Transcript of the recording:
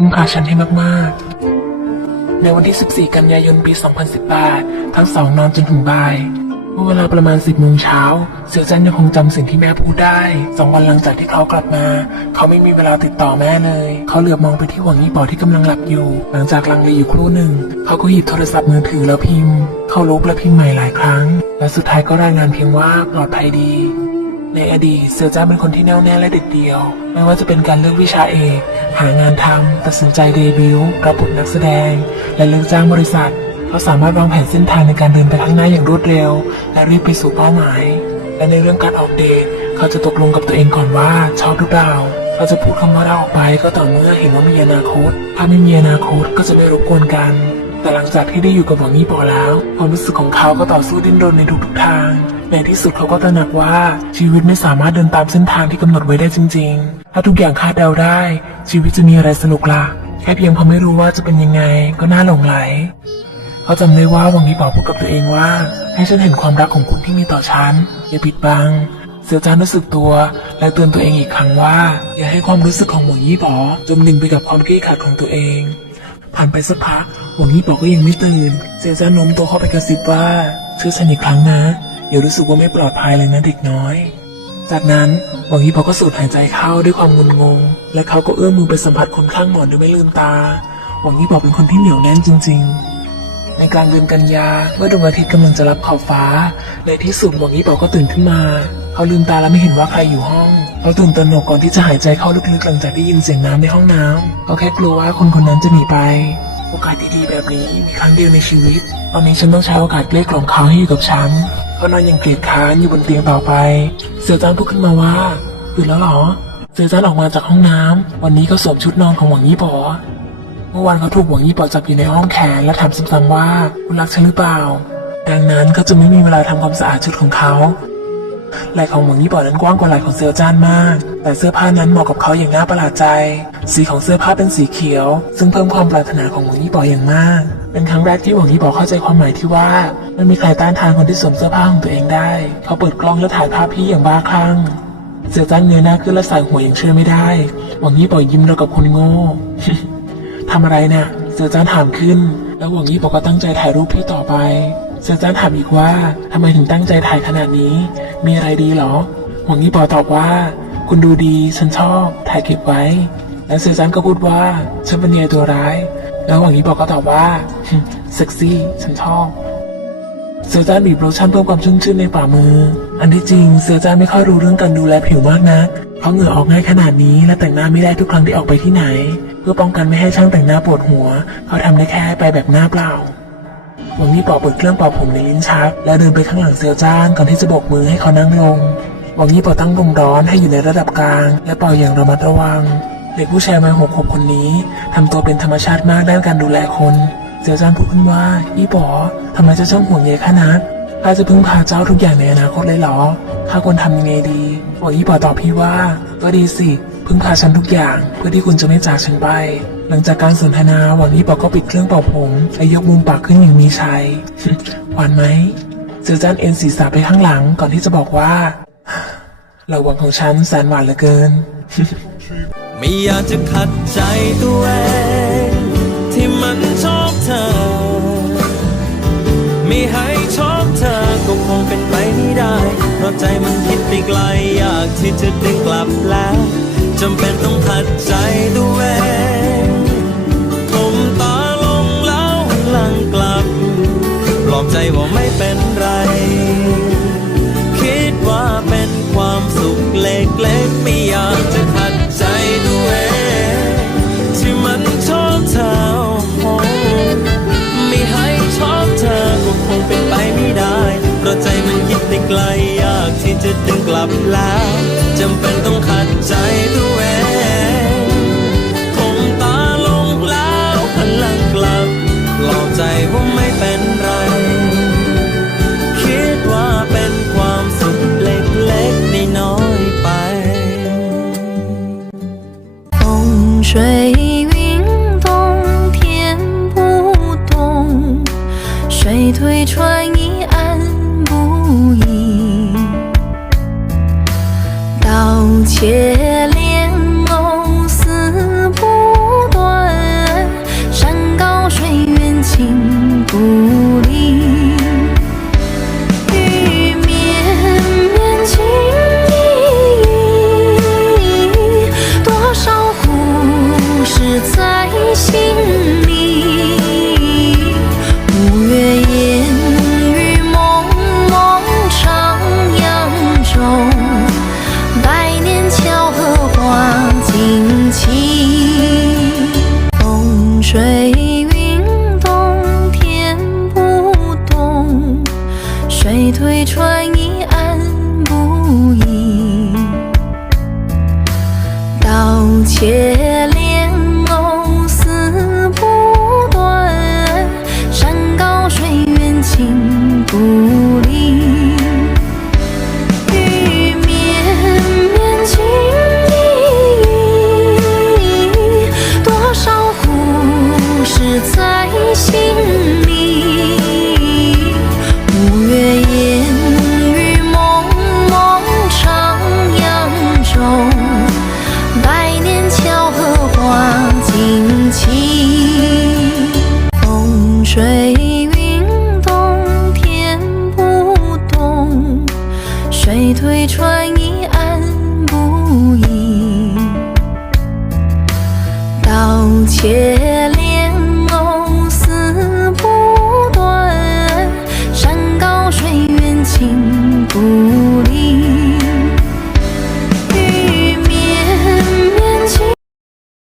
พึ่งพาฉันให้มากๆ ในวันที่ 14 กันยายน ปี 2018 ทั้งสองนอนจนถึงบ่ายเมื่อเวลาประมาณ 10โมงเช้า เสี่ยวจันยังคงจำสิ่งที่แม่พูดได้ สองวันหลังจากที่เขากลับมา เขาไม่มีเวลาติดต่อแม่เลย เขาเหลือบมองไปที่หวังยี่ปอที่กำลังหลับอยู่ หลังจากลังเลอยู่ครู่หนึ่ง เขาก็หยิบโทรศัพท์มือถือแล้วพิมพ์ เขาลบและพิมพ์ใหม่หลายครั้ง และสุดท้ายก็รายงานเพียงว่าปลอดภัยดี ในอดีตเซียวจ้าเป็นคนที่แน่วแน่และเด็ดเดี่ยว ไม่ว่าจะเป็นการเลือกวิชาเอก หางานทำตัดสินใจเดบิวต์รับบทนักแสดง และเลือกจ้างบริษัท เขาสามารถวางแผนเส้นทางในการเดินไปข้างหน้าอย่างรวดเร็ว และรีบไปสู่เป้าหมาย และในเรื่องการออกเดทเขาจะตกลงกับตัวเองก่อนว่าชอบหรือเปล่าเขาจะพูดคำว่าเราออกไปก็ต่อเมื่อเห็นว่ามีอนาคต ถ้าไม่มีอนาคตก็จะไม่รบกวนกันแต่หลังจากที่ได้อยู่กับหวังยี่ปอแล้ว ความรู้สึกของเขาก็ต่อสู้ดิ้นรนในทุกๆทาง ในที่สุดเขาก็ตระหนักว่าชีวิตไม่สามารถเดินตามเส้นทางที่กำหนดไว้ได้จริง ๆ ถ้าทุกอย่างคาดเดาได้ ชีวิตจะมีอะไรสนุกล่ะ แค่เพียงพอไม่รู้ว่าจะเป็นยังไง ก็น่าหลงไหล เขาจำได้ว่าวังยี่ปอพูดกับตัวเองว่า ให้ฉันเห็นความรักของคุณที่มีต่อฉันอย่าปิดบังเสือจานรู้สึกตัว และเตือนตัวเองอีกครั้งว่า อย่าให้ความรู้สึกของหวงยี่ปอจมดิ่งไปกับความเครียดขัดของตัวเอง ผ่านไปสักพักหวงยี่ปอก็ยังไม่ตื่น เสียจานโน้มตัวเข้าไปกระซิบว่าเชื่อฉันอีกครั้งนะ อย่ารู้สึกว่าไม่ปลอดภัยเลยนะเด็กน้อย จากนั้นหวังยี่ปอก็สูดหายใจเข้าด้วยความงุนงง และเขาก็เอื้อมมือไปสัมผัสคนข้างหมอนโดยไม่ลืมตา หวังยี่ปอเป็นคนที่เหนียวแน่นจริง ๆ ในกลางเดือนกันยาเมื่อดวงอาทิตย์กำลังจะรับขอบฟ้า ในที่สุดหวังยี่ปอก็ตื่นขึ้นมา เขาลืมตาแล้วไม่เห็นว่าใครอยู่ห้องเขาตื่นตระหนกก่อนที่จะหายใจเข้าลึกๆหลังจากได้ยินเสียงน้ำในห้องน้ำเขาแค่กลัวว่าคนคนนั้นจะหนีไปโอกาสดีๆแบบนี้มีครั้งเดียวในชีวิต ตอนนี้ฉันต้องใช้โอกาสเกลี้ยกล่อมเขาให้อยู่กับฉัน เขานอนอย่างเกลียดค้านอยู่บนเตียงต่อไป เสือจานพูดขึ้นมาว่าตื่นแล้วเหรอ เสือจานออกมาจากห้องน้ำวันนี้เขาสวมชุดนอนของหวังยี่ปอเมื่อวานเขาถูกหวังยี่ปอจับอยู่ในห้องแขนและถามซ้ำๆว่าคุณรักฉันหรือเปล่า ดังนั้นเขาจะไม่มีเวลาทำความสะอาดชุดของเขา ไหล่ของหวงยี่ปอนั้นกว้างกว่าไหล่ของเซียวจ้านมาก แต่เสื้อผ้านั้นเหมาะกับเขาอย่างน่าประหลาดใจ สีของเสื้อผ้าเป็นสีเขียว ซึ่งเพิ่มความปรารถนาของหวงยี่ปออย่างมาก เป็นครั้งแรกที่หวงยี่ปอเข้าใจความหมายที่ว่าไม่มีใครต้านทานคนที่สวมเสื้อผ้าของตัวเองได้ เขาเปิดกล้องและถ่ายภาพพี่อย่างบ้าคลั่งเซียจ้านเงยหน้าขึ้นและใส่หัวอย่างเชื่อไม่ได้ หวังยี่ปอยิ้มเรากับคนโง่ ทำอะไรนะ่ะ เสือจ้านถามขึ้น แล้วหวังยี่บอกก็ตั้งใจถ่ายรูปพี่ต่อไป เสือจ้านถามอีกว่าทำไมถึงตั้งใจถ่ายขนาดนี้ มีอะไรดีเหรอ หวังยี่ปอตอบว่า คุณดูดี ฉันชอบ ถ่ายเก็บไว้ และเสือจ้านก็พูดว่า ฉันเป็นเนียตัวร้าย แล้วหวังยี่บอกก็ตอบว่าเซ็กซี่ ฉันชอบเสือจ้านบีบโลชั่นเพิ่มความชุ่มชื่นในฝ่ามือ อันที่จริงเสือจ้านไม่ค่อยรู้เรื่องการดูแลผิวมากนัก เพราะเหงื่อออกง่ายขนาดนี้และแต่งหน้าไม่ได้ทุกครั้งที่ออกไปที่ไหน เพื่อป้องกันไม่ให้ช่างแต่งหน้าปวดหัว เขาทำได้แค่ไปแบบหน้าเปล่า หวังนี่ปอกเปิดเครื่องป่าผมในลิ้นชัก แล้วเดินไปข้างหลังเซียวจ้านก่อนที่จะโบกมือให้เขานั่งลงหวังนี่ปอตั้งลมร้อนให้อยู่ในระดับกลาง และเป่าอย่างระมัดระวัง เด็กผู้ชายวัยหกขวบคนนี้ทำตัวเป็นธรรมชาติมากด้านการดูแลคนเซียวจ้านพูดขึ้นว่าอีปอทำไมเจะช่างห่วงใยขนาดข้าจะพึ่งพาเจ้าทุกอย่างในอนาคตเลยเหรอข้าควรทำยังไงดีหวังอีปอตอบพี่ว่าก็ดีสิพึ่งพาฉันทุกอย่างเพื่อที่คุณจะไม่จากฉันไป หลังจากการสนทนาหวังอีป๋อก็ปิดเครื่องเป่าผมและยกมุมปากขึ้นอย่างมีชัย หวานไหมเซียวจ้านเอ็นศีรษะไปข้างหลังก่อนที่จะบอกว่าเราหวังของฉันแสนหวานเหลือเกิน ไม่อยากจะขัดใจตัวเองที่มันชอบเธอ ไม่ให้ชอบเธอก็คงเป็นไปไม่ได้ เพราะใจมันคิดไปไกลอยากที่จะดึงกลับแล้วจำเป็นต้องขัดใจตัวเอง ปล 切。穿。